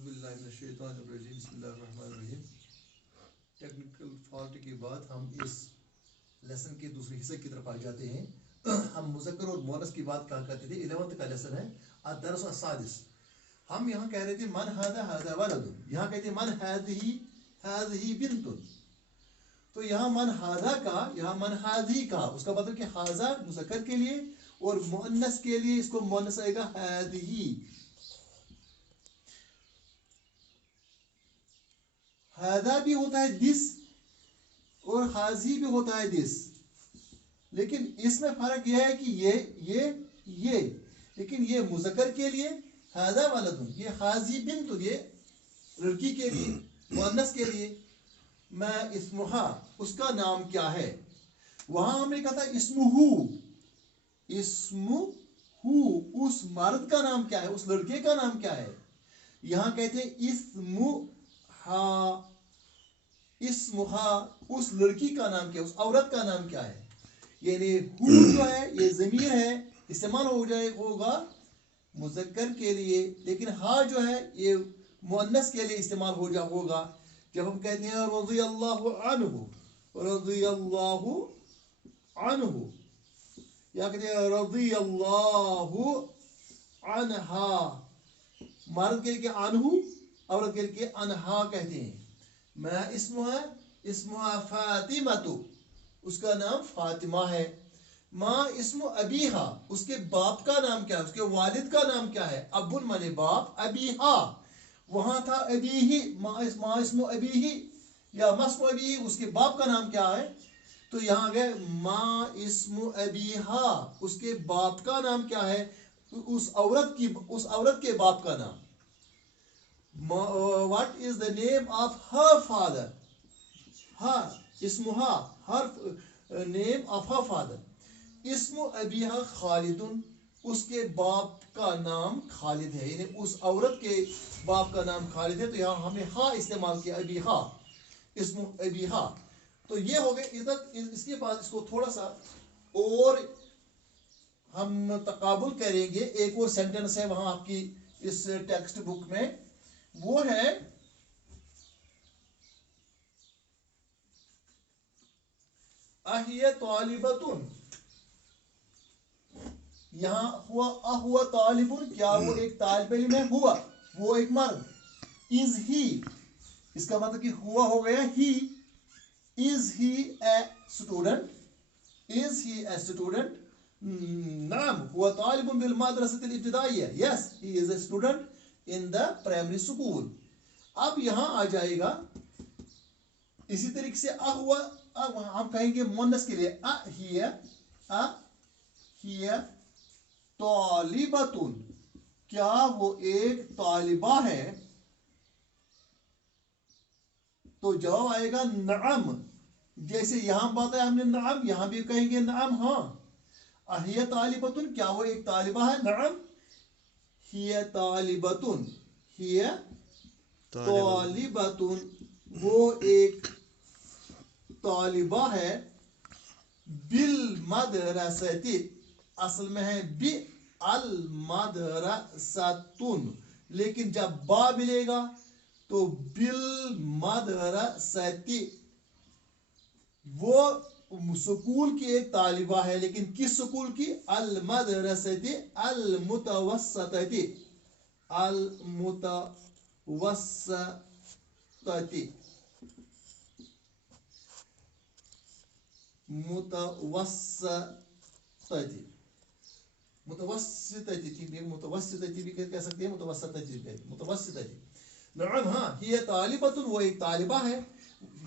बिस्मिल्लाहिर्रहमानिर्रहीम। Technical fault के बाद हम इस लेसन के दूसरे हिस्से की तरफ आ जाते हैं। हम मुज़क्कर और मुअन्नस की बात कहा करते थे। 11th का लेसन है अद-दर्स अस-सादिस। हम यहाँ कह रहे थे मन हादा हादा वलदुन, यहाँ कहते मन हादिही हादिही बिन्तुन। तो यहाँ मन हादा का, यहाँ मन हादी का, उसका मतलब कि हाजा मुज़क्कर के लिए और मुअन्नस के लिए इसको मुअन्नस आएगा हादिही। हादा भी होता है दिस और हाजी भी होता है दिस, लेकिन इसमें फर्क यह है कि ये लेकिन ये मुज़क्कर के लिए हादा वलदुन, ये हाजी बिन्तुन, ये लड़की के लिए, मुअन्नस के लिए। मैं इस्मुहा, उसका नाम क्या है। वहां हमने कहा था इस्मुहु, इस्मुहु उस मर्द का नाम क्या है, उस लड़के का नाम क्या है। यहां कहते हैं इस्मुहा, इस्मुहा उस लड़की का नाम क्या है, उस औरत का नाम क्या है। यानी हु जो है ये ज़मीर है, इस्तेमाल होगा मुज़क्कर के लिए, लेकिन हा जो है ये मुअन्नस के लिए इस्तेमाल होगा। जब हम कहते हैं रज़ियल्लाहु अन्हु, रज़ियल्लाहु अन्हु, या कहते हैं रज़ियल्लाहु अन्हा, मर्द के लिए अन्हु, औरत के लिए अन्हा कहते हैं। मैं इस्मुहा फातिमातु, उसका नाम फातिमा है। माँ इस्मु अबीहा, उसके बाप का नाम क्या है, उसके वालिद का नाम क्या है। अब्बुन माने बाप, अबीहा वहां था अबीही, माँ इस्मु अबीही या मस्मु अबीही, उसके बाप का नाम क्या है। तो यहाँ गए माँ इस्मु अबीहा, उसके बाप का नाम क्या है, उस औरत के बाप का नाम। What is the name of her father? Her ismuha, her name of her father. इसमु Abiha खालिदुन, उसके बाप का नाम खालिद है, यानी उस औरत के बाप का नाम खालिद है। तो यहाँ हमने हा इस्तेमाल किया, अबीहा, इस्मु अबीहा। तो ये हो गए इधर। इसके बाद इसको थोड़ा सा और हम तकाबुल करेंगे। एक और सेंटेंस है वहां आपकी इस टेक्स्ट बुक में, वो है अहिया तालिबतुन। यहाँ हुआ अहुआ तालिबुन, क्या वो एक तालिब इल्म है, हुआ वो एक मर्द। इज ही, इसका मतलब कि हुआ हो गया ही। Is he a student, is he a student. नाम हुआ तालिबुन बिल मदरसतिल इब्तिदाइया, yes he is a student in the primary school. अब यहां आ जाएगा इसी तरीके से अहुआ, अब हम कहेंगे मुअन्नस के लिए अहिया तालिबतुन, क्या वो एक तालिबा है। तो जवाब आएगा नअम। जैसे यहां बात है हमने नअम, यहां भी कहेंगे नअम। हाँ, अहिया तालिबतुन, क्या वो एक तालिबा है, नअम। हिया तालिबतुन, हिया तालिबतुन, वो एक तालिबा है। बिल मदरसती, असल में है बि अल मदरसतुन, लेकिन जब बा मिलेगा तो बिल मदरसती, वो स्कूल की एक तालिबा है, लेकिन किस स्कूल की, अल मदरसती अल मुतवस्सतती, अल मुतवस्सतती, मुतवस्सतती, मुतवस्सितती, मुतवस्सितती भी कह सकते हैं, मुतवस्सतती भी, मुतवस्सितती। नअम, हाँ, हिया तालिबतुन, वो एक तालिबा है।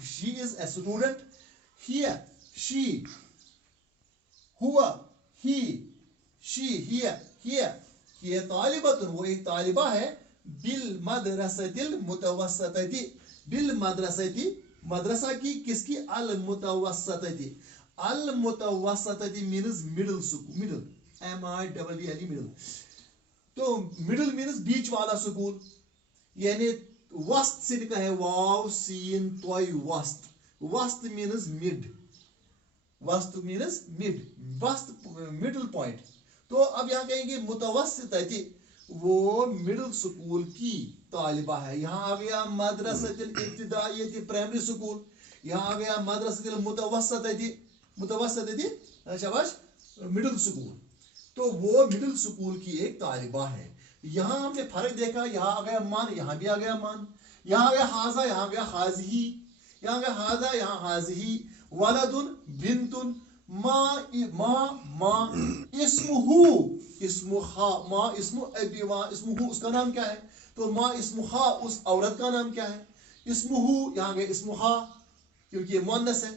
She is a student. हिया she, हुआ he, she, हिया तालिबतुन, वो एक तालिबा है। बिल मदरसतिल मुतवस्सतती, बिल मदरसती, मदरसा की, किसकी, अल मुतवस्सतती। अल मुतवस्सतती means middle school, middle, MIDDLE, middle. तो मिडिल मीन्स बीच वाला स्कूल, यानी वस्त से निकला है, वाव सीन तोय वस्त। वस्त मीन्स मिड, वस्त मीन्स मिड, वस्त मिडिल पॉइंट। तो अब यहां कहेंगे मुतवस्सितती, वो मिडिल स्कूल की तालिबा है। यहाँ आ गया मदरसतुल इब्तिदाइयती प्राइमरी स्कूल, यहाँ आ गया मदरसतुल मुतवस्सितती शाबाश मिडिल स्कूल। तो वो मिडिल स्कूल की एक तालिबा है। यहाँ हमने फर्क देखा, यहाँ आ गया मान, यहाँ भी आ गया मान, यहाँ आ गया हाजा, यहाँ आ गया हाजही, यहाँ आ गया हाजा, यहाँ हाजही, वलदुन बिंतुन, माँ इस्मुहु, इस्मुहा, माँ इस्मु अबी, माँ इस्मुहु उसका नाम क्या है, तो माँ इस्मुहा उस औरत का नाम क्या है, इस्मुहु यहाँ गया इस्मुहा क्योंकि ये मुअन्नस है।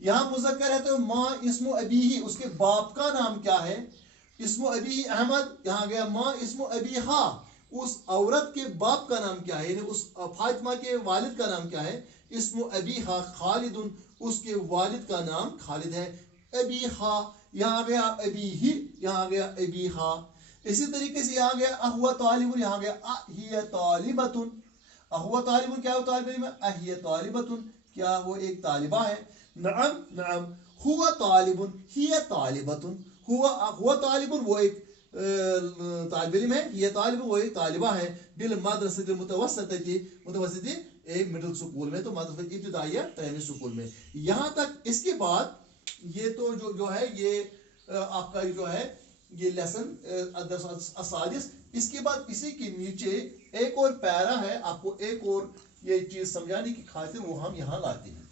यहाँ मुज़क्कर है तो माँ इस्मु अबीही उसके बाप का नाम क्या है, इस्मु अबीही अहमद, यहाँ गया माँ इस्मु अबीहा उस औरत के बाप का नाम क्या है, यानी उस फातिमा के वालिद का नाम क्या है, इस्मु अबीहा खालिदुन उसके वालिद का नाम खालिद है। अबीहा यहाँ गया अबीही, यहाँ गया अबीहा। इसी तरीके से यहाँ गया अहुवा तालिबुन, यहाँ गया अहिय तालिबतुन। अहुवा तालिबुन क्या होता है में, अहिय तालिबतुन क्या वो एक तालिबा है। नअम नअम, हुवा तालिबुन हिय तालिबतुन, हुवा तालिबुन वो एक तालिब इल्म है, हिय तालिबुन वो एक तालिबा है। बिल मदरसतिल मुतवस्सितती, मुतवस्सिती एक मिडिल स्कूल में, तो मदरसा इब्तिदाइया प्राइमरी स्कूल में। यहाँ तक इसके बाद ये तो जो है ये आपका जो है ये लेसन असादिस। इसके बाद इसी के नीचे एक और पैरा है, आपको एक और ये चीज समझाने की खातिर वो हम यहाँ लाते हैं।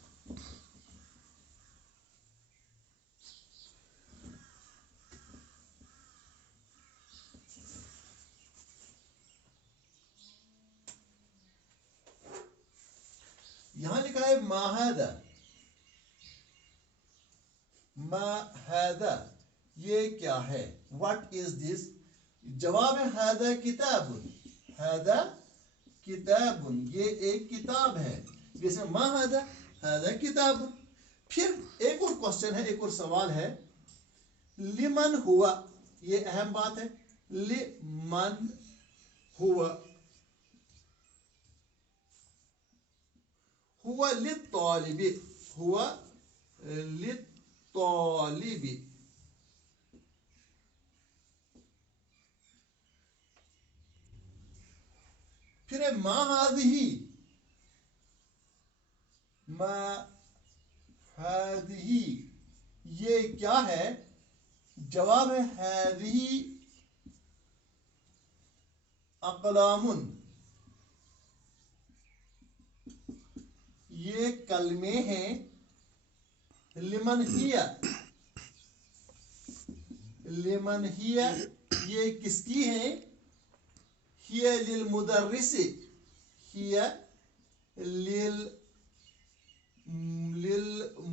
यहाँ लिखा है माहादा, माहादा ये क्या है, व्हाट इज दिस। जवाब है हादा किताबुन, हादा किताबुन ये एक किताब है। जैसे माहादा, हादा किताबुन। फिर एक और क्वेश्चन है, एक और सवाल है, लिमन हुआ, ये अहम बात है, लिमन हुआ, हुआ लित्तालिबी, हुआ लित्तालिबी। फिर है मा हादिही, मा हादिही ये क्या है। जवाब है हादिही अक़लामुन, ये कलमे हैं। लिमन हिया, लिमन हिया ये किसकी है, हिया लिल मुदर्रिसी, हिया लिल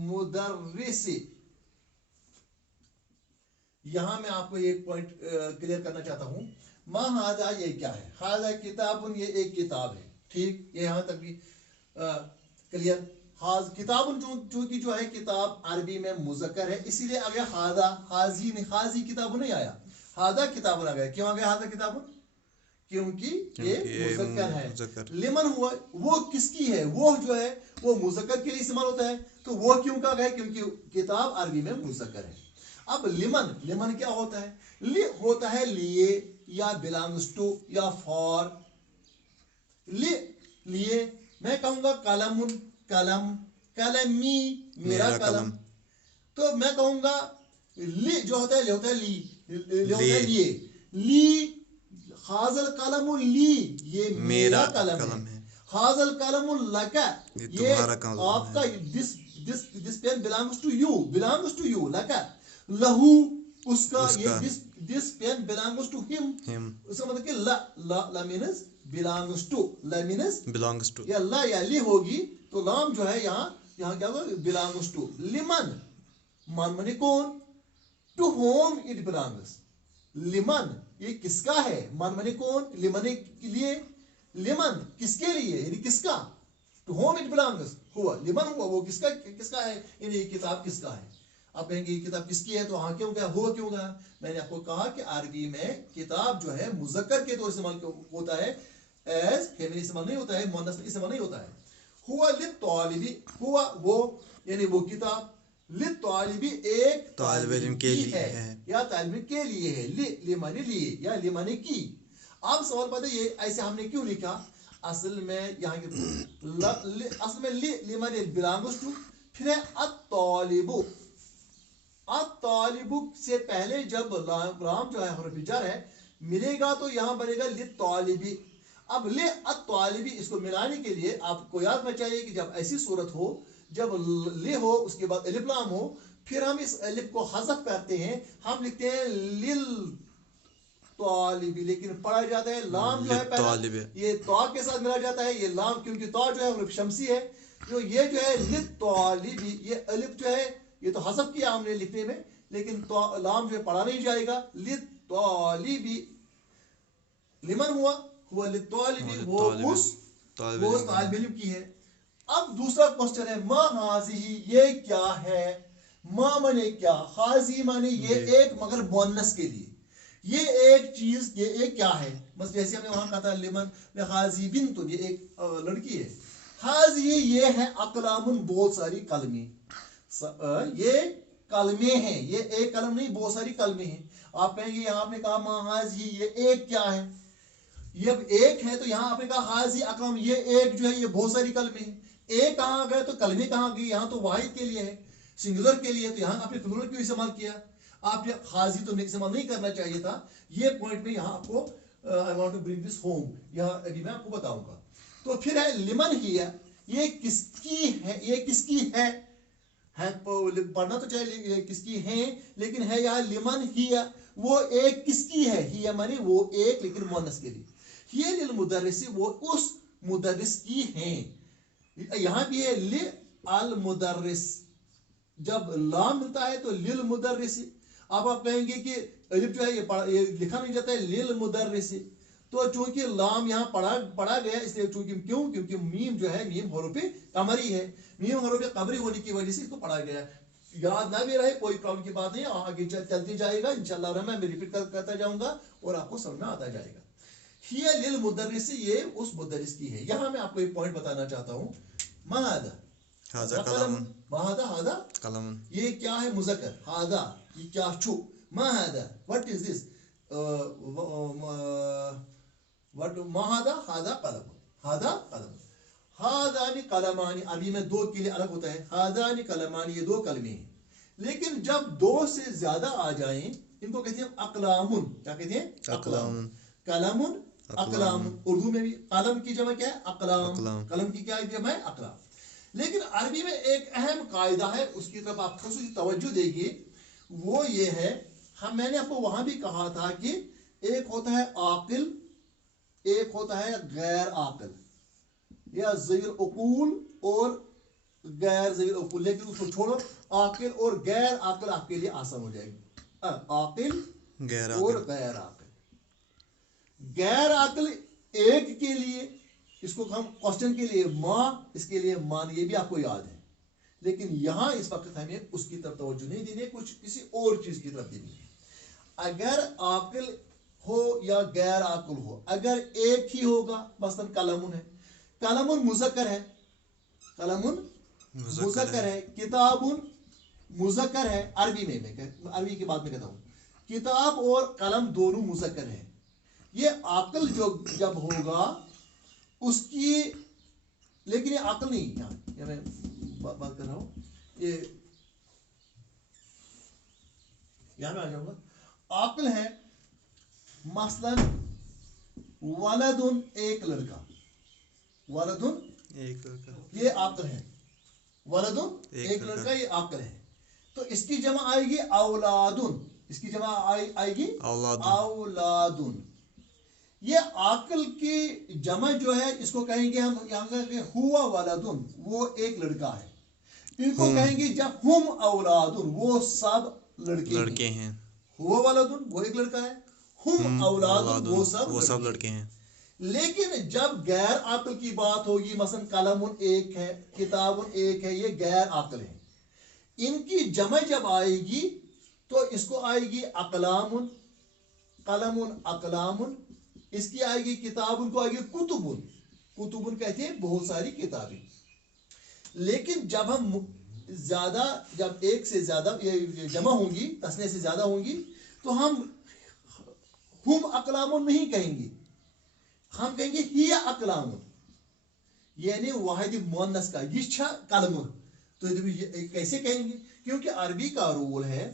मुदर्रिसी। यहां मैं आपको एक पॉइंट क्लियर करना चाहता हूं। मा हादा ये क्या है, हादा किताबुन ये एक किताब है, ठीक, ये यहां तक भी क्लियर। हाज किताबुन चूंकि जो है किताब अरबी में मुज़क्कर है, इसीलिए आ गया हादा, हाजी नहीं, हाजी किताबुन नहीं आया, हादा किताबुन आ गया। क्यों आ गया हादा किताबुन, क्योंकि ये मुज़क्कर है। लिमन हुआ वो किसकी है, वो जो है वो मुज़क्कर के लिए इस्तेमाल होता है, तो वो क्यों कहा गया, क्योंकि किताब अरबी में मुज़क्कर है। अब लिमन, लिमन क्या होता है, li होता है लिए या बिलोंग्स टू या फॉर। लिए मैं कहूंगा कलमुन, कलम, कलमी मेरा कलम, तो मैं कहूंगा ली जो होता है, ले होता है ली होता है लिए, ली हाजल कलमुल ली ये मेरा कलम है। हाजल कलमुल लका ये आपका, this pen belongs to you, belongs to you. लका लहू उसका, ये this pen belongs to him, उसका मतलब कि ला मींस बिलोंग्स टू, ला मींस बिलोंग्स टू, या ला या ली होगी तो लाम जो है यहाँ क्या होगा, बिलोंग्स टू। लिमन मन मने कौन, टू होम इट बिलोंग्स। लिमन ये किसका है, मन मने कौन, लिमन के लिए, लिमन किसके लिए यानी किसका, टू होम इट बिलोंग्स। हुआ लिमन हुआ वो किसका, किसका है, यानी ये किताब किसका है। आप कहेंगे ये किताब किसकी है, तो हाँ क्यों गया, हुआ क्यों गया। मैंने आपको कहा कि अरबी में किताब जो है मुज़क्कर के तौर इस्तेमाल होता है, एज फेमिनिन इस्तेमाल नहीं होता है, मुअन्नस इस्तेमाल नहीं होता है। हुआ लित्तालिबी, हुआ वो यानी वो किताब, लित्तालिबी एक तालिब इल्म के लिए है या तालिब के लिए है, लिमाने लिए या लिमाने की। अब सवाल पता है ये ऐसे हमने क्यों लिखा, असल में यहाँ के असल में लिमन बिलोंग्स टू, फिर है अत्तालिबु। अत्तालिबु से पहले जब लाम जो है हरफ जर है मिलेगा तो यहाँ बनेगा लित्तालिबी। अब ले अत्तालिबी इसको मिलाने के लिए आपको याद रखना चाहिए कि जब ऐसी सूरत हो, जब ले हो उसके बाद अलिफ लाम हो, फिर हम इस अलिफ को हज़फ करते हैं, हम लिखते हैं लिल तालिबी, लेकिन पढ़ा जाता है लाम जो है पहले ये ता के साथ मिला जाता है, ये लाम क्योंकि ता जो है हरफ शमसी है, जो ये जो है लित तालिबी, ये अलिफ जो है ये तो हज़फ किया हमने लिखने में, लेकिन लाम जो है पढ़ा नहीं जाएगा, लित तालिबी। लिमन हुआ लित तालिबी, वो उस तालिब इल्म की है। अब दूसरा क्वेश्चन है मा हाज़िही, ये क्या है, मा माने क्या, हाज़ी माने ये एक, मगर बोनस के लिए, ये एक चीज, ये एक क्या है, बस जैसे हमने वहां कहा था लिमन हाज़ी बिन, तो ये एक लड़की है। हाज़ी ये है अकलामुन, बहुत सारी कलमे, ये कलमे हैं, ये एक कलम नहीं बहुत सारी कलमे हैं। आप कहेंगे यहाँ आपने कहा मा हाज़ी ये एक क्या है, ये एक है, तो यहाँ आपने कहा हाज़ी अकलम, ये एक जो है ये बहुत सारी कलमे हैं। एक कहाँ गए तो कलमे कहाँ गई, यहाँ तो वाहिद के लिए है, सिंगुलर के लिए, तो यहाँ आपने प्लूरल क्यों इस्तेमाल किया, आपने हाज़ी तो इस्तेमाल नहीं करना चाहिए था। ये पॉइंट में यहाँ आपको I want to bring this home, यहाँ अभी मैं आपको बताऊंगा। तो फिर है लिमन हिया, ये किसकी है, ये किसकी है पढ़ना तो चाहिए किसकी है, लेकिन है यहाँ लिमन हिया, वो एक किसकी है, हिया माने वो एक, लेकिन मुअन्नस के लिए, हिया लिल मुदर्रिस, वो उस मुदर्रिस की है। यहाँ भी है लि अल मुदर्रिस, जब लाम मिलता है तो लिल मुदर्रिस। अब आप कहेंगे कि अलिफ जो है ये लिखा नहीं जाता है लिल मुदर्रिस, तो चूंकि लाम यहाँ पढ़ा गया इसलिए, चूंकि क्यों, क्योंकि मीम जो है मीम हरूफ कमरी है, मीम हरूफ कमरी होने की वजह से इसको पढ़ा गया। याद ना भी रहे कोई प्रॉब्लम की बात नहीं, आगे चलती जाएगा इंशाल्लाह, मैं रिपीट करता जाऊंगा और आपको समझ में आता जाएगा। हिया लिल मुदर्रिस, ये उस मुदर्रिस की है। यहाँ मैं आपको एक पॉइंट बताना चाहता हूँ, मादा हाजा कलम, मादा हादा कलम, ये क्या है मुज़क्कर, हादा ये क्या छु, मादा व्हाट इज दिस, व्हाट मादा हादा कलम, हादा कलम, हादानी कलमानी, अभी में दो के लिए अलग होता है, हादानी कलमानी ये दो कलमे हैं, लेकिन जब दो से ज्यादा आ जाएं इनको कहते हैं अकलामुन, क्या कहते हैं अकलाम, कलमुन अकलाम। उर्दू में भी कलम की जमा क्या है अकलाम, कलम की क्या जमा है अकलाम। लेकिन अरबी में एक अहम कायदा है, उसकी तरफ आप खासी तवज्जो देंगे, वो ये है, मैंने आपको वहां भी कहा था कि एक होता है आकिल, एक होता है गैर आकिल, या ज़वील उकूल और गैर ज़वील उकूल, लेकिन उसको छोड़ो, आकिल और गैर आकिल आपके लिए आसान हो जाएगी। आकिल और गैर आकिल, गैर आकिल एक के लिए, इसको हम क्वेश्चन के लिए माँ, इसके लिए मान, ये भी आपको याद है, लेकिन यहां इस वक्त हमें उसकी तरफ तवज्जो नहीं देनी है, कुछ किसी और चीज की तरफ देनी है। अगर आकिल हो या गैर आकिल हो, अगर एक ही होगा, मसलन कलमुन है, कलमुन मुज़क्कर है, कलमुन मुज़क्कर है, किताबुन मुज़क्कर है, अरबी में मैं अरबी की बात में कहता हूँ, किताब और कलम दोनों मुज़क्कर है। ये आकिल जो जब होगा उसकी, लेकिन ये आकिल नहीं, यहाँ मैं बात कर रहा हूं, ये यहां में आ जाऊंगा, आकिल है, मसलन वलदुन एक लड़का, वलदुन एक लड़का, ये आकिल है, वलदुन एक लड़का, ये आकिल है, तो इसकी जमा आएगी औलादुन, इसकी जमा आएगी औलादुन। ये आकिल की जमा जो है इसको कहेंगे हम, यहाँ कहेंगे हुआ वलदुन, वो एक लड़का है, इनको कहेंगे जब हुम औलादुन, वो सब लड़के हैं, हुआ वलदुन वो एक लड़का है, हुम औलादुन वो सब लड़के हैं। लेकिन जब गैर आकिल की बात होगी, मसलन कलमुन एक है, किताबुन एक है, ये गैर आकिल है, इनकी जमा जब आएगी तो इसको आएगी अकलामुन, कलमुन अकलामुन, इसकी आएगी किताबुन को आएगी कुतुबुन, कुतुबुन कहते हैं बहुत सारी किताबें। लेकिन जब हम ज्यादा, जब एक से ज्यादा ये जमा होंगी, तस्ने से ज्यादा होंगी, तो हम हुम अकलामुन नहीं कहेंगे, हम कहेंगे हिया अकलाम, यानी वाहिद मुअन्नस का ये कलम। तो कैसे कहेंगे? क्योंकि अरबी का रूल है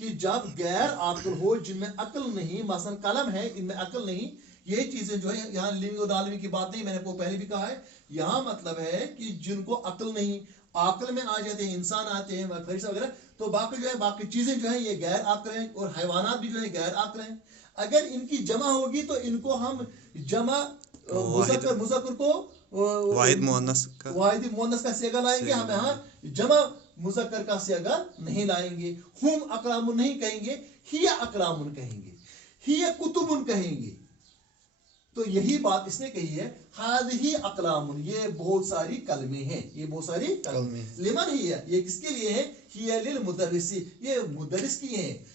कि जब गैर आकल हो, जिनमें अकल नहीं, मसलन कलम है इनमें अकल नहीं, ये चीजें जो है, यहाँ लिविंग और नॉन लिविंग की बात नहीं, मैंने वो पहले भी कहा है, यहाँ मतलब है कि जिनको अकल नहीं, आकल में आ जाते हैं, इंसान आते हैं फरिश्ता वगैरह, तो बाकी जो है बाकी चीजें जो है ये गैर आकल हैं, और हैवानात भी जो है गैर आकल हैं। अगर इनकी जमा होगी तो इनको हम जमा मुज़क्कर को वाहिद मुअन्नस का सेगा लाएंगे, हम यहाँ जमा मुज़क्कर का सेगा नहीं लाएंगे। हुम अकलामुन नहीं कहेंगे, हिया अकलामुन कहेंगे, हिया कुतुबुन कहेंगे। तो यही बात इसने कही है, हाज़िही अकलामुन, ये बहुत सारी कलमें हैं, ये बहुत सारी कलमें। लिमन हिया, ये किसके लिए है? हिया लिल मुदर्रिसी, ये मुदर्रिस की हैं।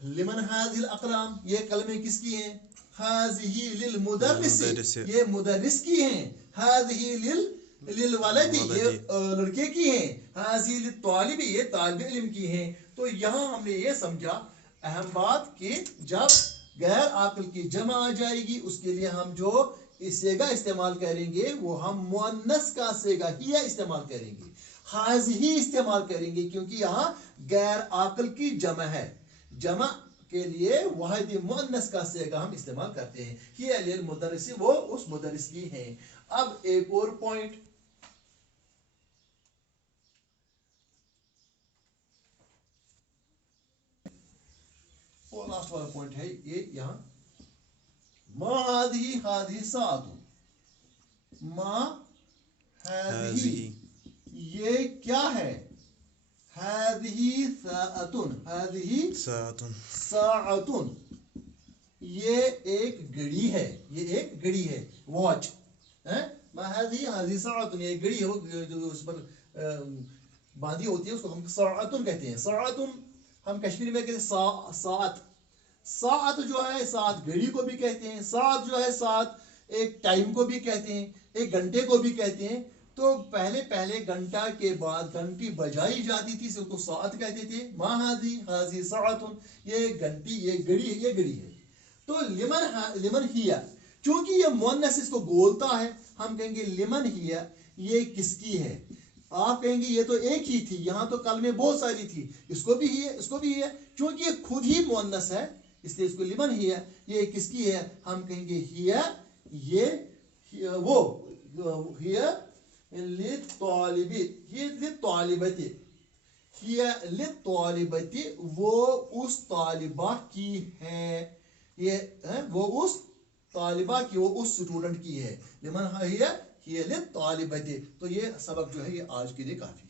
लिमन हाज़िल अकलाम, ये कलमें किसकी हैं? हाज़िही लिल मुदर्रिसी, ये मुदर्रिस की हैं। हाज़िही लिल वलदी, ये लड़के की हैं। हाज़िही लिल तालिबी, ये तालिब इल्म की हैं। तो यहाँ हमने ये समझा अहम बात कि जब गैर आकल की जमा आ जाएगी, उसके लिए हम जो सेगा इस्तेमाल करेंगे वो हम मुअन्नस का सेगा हिया इस्तेमाल करेंगे, हाज़िही इस्तेमाल करेंगे, क्योंकि यहाँ गैर आकल की जमा है। जमा के लिए वाहिद मुअन्नस का सेगा हम इस्तेमाल करते हैं। हिया लिल मुदर्रिसी, वो उस मुदर्रिस की हैं। अब एक और पॉइंट, वो लास्ट वाला पॉइंट है ये यहाँ, मा हाज़िही हाज़िही साअतुन, मा हाज़िही ये क्या है? हाज़िही साअतुन, हाज़िही साअतुन, ये एक घड़ी है, ये एक घड़ी है, वॉच है। मा हाज़िही हाज़िही साअतुन, ये घड़ी है, वो जो उस पर बांधी होती है उसको हम साअतुन कहते हैं। साअतुन हम कश्मीरी में कहते हैं सात। सात जो है, सात घड़ी को भी कहते हैं, सात जो है सात एक टाइम को भी कहते हैं, एक घंटे को भी कहते हैं। तो पहले घंटा के बाद घंटी बजाई जाती थी, उसको सात कहते थे। मा हाज़िही साअतुन, ये घंटी, ये घड़ी है, ये घड़ी है। तो लिमन हिया, चूंकि ये मुअन्नस इसको बोलता है, हम कहेंगे लिमन हिया, ये किसकी है? आप कहेंगे ये तो एक ही थी, यहाँ तो कल में बहुत सारी थी, इसको भी ही है, इसको भी है, क्योंकि ये खुद ही मुअन्नस है, इसलिए इसको लिमन हिया, ये किसकी है? हम कहेंगे हिया, ये वो हिया लित्तालिबी, ये लित्तालिबती, हिया लित्तालिबती, वो उस तालिबा की है, ये है वो उस तालिबा की, वो उस स्टूडेंट की है। लिमन हिया लित्तालिबती। तो ये सबक जो है ये आज के लिए काफी है।